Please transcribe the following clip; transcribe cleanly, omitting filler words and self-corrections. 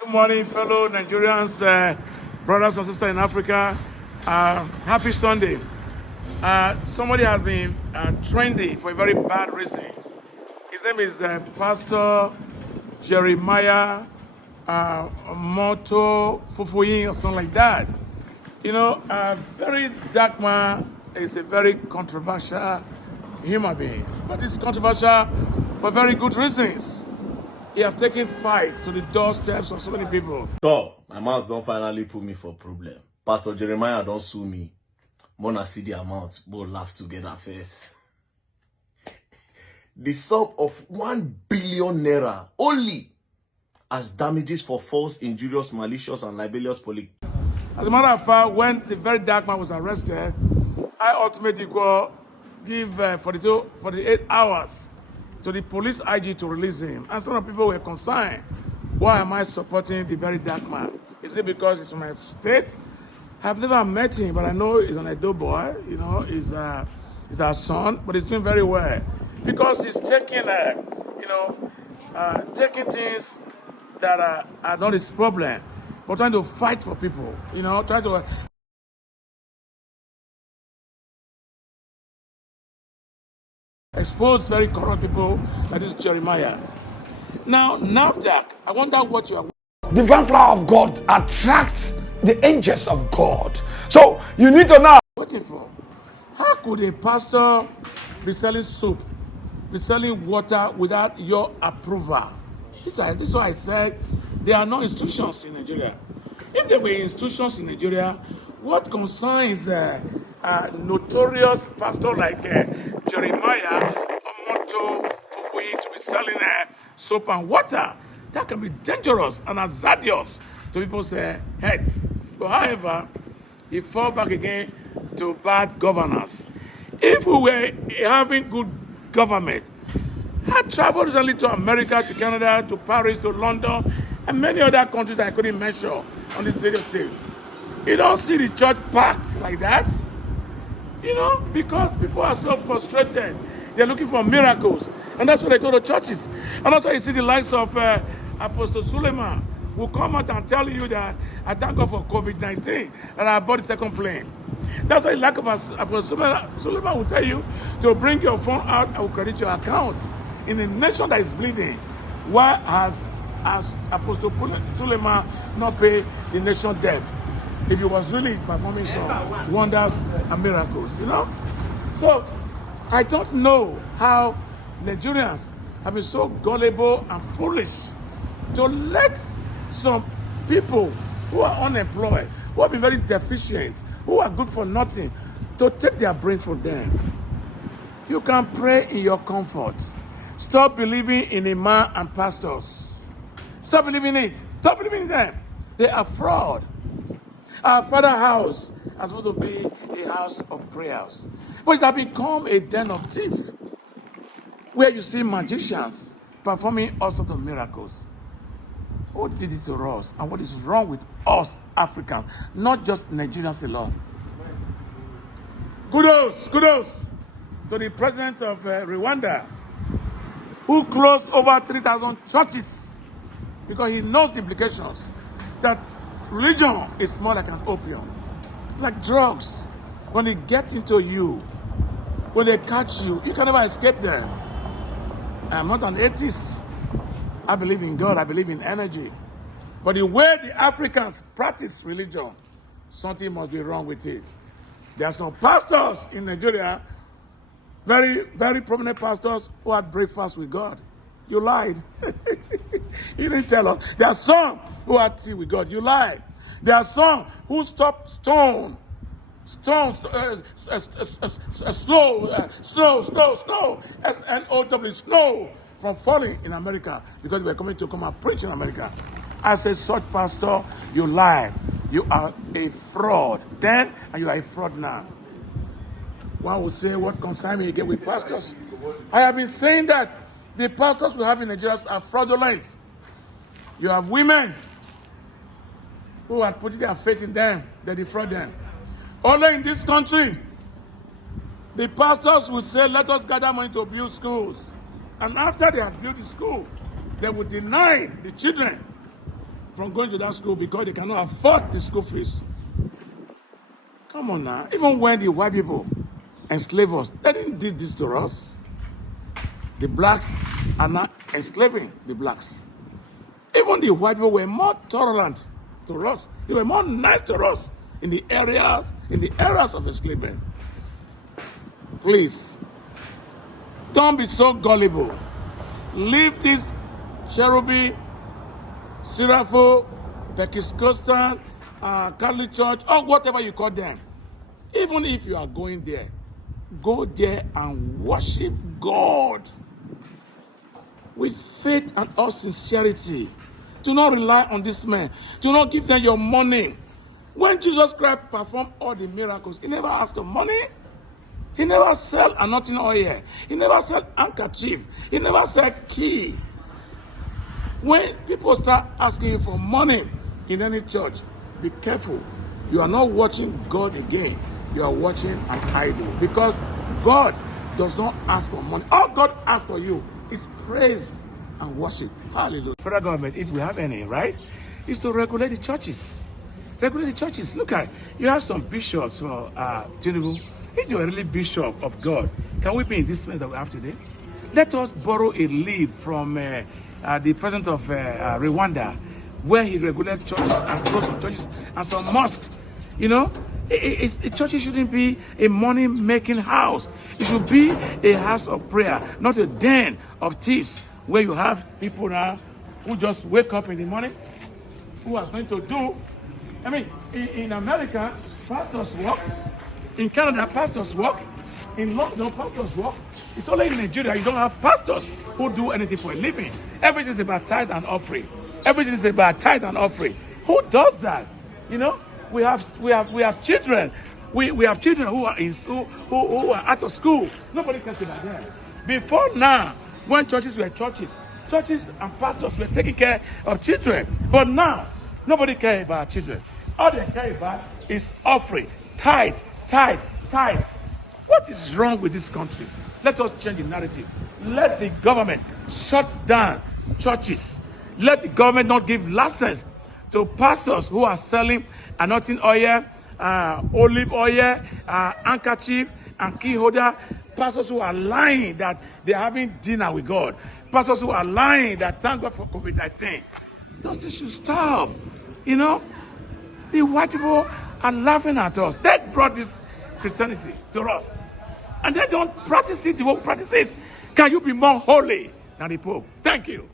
Good morning, fellow Nigerians, brothers and sisters in Africa. Happy Sunday. Somebody has been trendy for a very bad reason. His name is Pastor Jeremiah Moto Fufuyin or something like that. You know, a very dark man is a very controversial human being. But it's controversial for very good reasons. He has taken fights to the doorsteps of so many people. Top, my mouth don't finally put me for problem. Pastor Jeremiah don't sue me. Mona see the amount, both laugh together first. The sum of 1 billion naira only as damages for false, injurious, malicious, and libelous police. As a matter of fact, when the very dark man was arrested, I ultimately give 48 hours to the police IG to release him. And some people were concerned, why am I supporting the very dark man? Is it because he's from my state? I've never met him, but I know he's an Edo boy. You know, he's our son, but he's doing very well. Because he's taking, taking things that are not his problem, but trying to fight for people, trying to expose very corrupt people like this Jeremiah. Now, NAFDAC, I wonder what you are. The divine flower of God attracts the angels of God. So you need to know. Waiting for. How could a pastor be selling soup, be selling water without your approval? This is why I said there are no institutions in Nigeria. If there were institutions in Nigeria, what concerns a notorious pastor like Jeremiah Omoto Fufuyi to be selling soap and water? That can be dangerous and hazardous to people's heads. But however, he fall back again to bad governance. If we were having good government, I traveled recently to America, to Canada, to Paris, to London, and many other countries I couldn't mention on this video tape. You don't see the church packed like that, because people are so frustrated. They're looking for miracles, and that's why they go to churches. And that's why you see the likes of Apostle Suleiman, who come out and tell you that I thank God for COVID-19, that I bought the second plane. That's why the lack of Apostle Suleiman will tell you to bring your phone out and will credit your account. In a nation that is bleeding, why has Apostle Suleiman not paid the nation debt if he was really performing some wonders and miracles, So I don't know how Nigerians have been so gullible and foolish to let some people who are unemployed, who have been very deficient, who are good for nothing, to take their brain from them. You can pray in your comfort. Stop believing in a man and pastors. Stop believing it. Stop believing in them. They are fraud. Our Father's house is supposed to be a house of prayers. But it has become a den of thieves, where you see magicians performing all sorts of miracles. Who did it to us? And what is wrong with us Africans? Not just Nigerians alone. Kudos to the president of Rwanda, who closed over 3,000 churches because he knows the implications that religion is more like an opium, like drugs. When they get into you, when they catch you, you can never escape them. I'm not an atheist. I believe in God. I believe in energy. But the way the Africans practice religion, something must be wrong with it. There are some pastors in Nigeria, very, very prominent pastors, who had breakfast with God. You lied. You didn't tell us. There are some who had tea with God. You lied. There are some who stopped snow, S-N-O-W, snow from falling in America because we were coming to come and preach in America. As a such pastor, you lie. You are a fraud then, and you are a fraud now. One would say, what concern me again with pastors? I have been saying that the pastors we have in Nigeria are fraudulent. You have women who are putting their faith in them, they defraud them. Only in this country, the pastors will say, let us gather money to build schools. And after they have built the school, they will deny the children from going to that school because they cannot afford the school fees. Come on now. Even when the white people enslave us, they didn't do this to us. The blacks are not enslaving the blacks. Even the white people were more tolerant to us. They were more nice to us in the eras of enslavement. Please, don't be so gullible. Leave this cherubim, Serapho, Episcopal, Catholic Church, or whatever you call them. Even if you are going there, go there and worship God with faith and all sincerity. Do not rely on this man. Do not give them your money. When Jesus Christ performed all the miracles, he never asked for money. He never sell anointing oil. He never sell handkerchief. He never sell key. When people start asking you for money in any church, be careful. You are not watching God again. You are watching an idol. Because God does not ask for money. All God asks for you is praise and worship. Hallelujah. Federal government, if we have any, right, is to regulate the churches. Regulate the churches. Look at, you have some bishops for Tinubu. If you are really bishop of God, can we be in this mess that we have today? Let us borrow a leaf from the president of Rwanda, where he regulated churches and closed some churches and some mosques. You know, a church shouldn't be a money-making house. It should be a house of prayer, not a den of thieves, where you have people now who just wake up in the morning, who are going to do. I mean, in America, pastors work. In Canada, pastors work. In London, pastors work. It's only in Nigeria you don't have pastors who do anything for a living. Everything is about tithe and offering. Everything is about tithe and offering. Who does that? You know, we have children. We have children who are who are out of school. Nobody cares about them. Before now, when churches were churches and pastors were taking care of children. But now, nobody cares about children. All they care about is offering, tithe. What is wrong with this country? Let us change the narrative. Let the government shut down churches. Let the government not give license to pastors who are selling anointing oil, olive oil, handkerchief, and key holder. Pastors who are lying that they're having dinner with God. Pastors who are lying that thank God for COVID-19. Those things should stop. You know, the white people are laughing at us. They brought this Christianity to us. And they don't practice it, they won't practice it. Can you be more holy than the Pope? Thank you.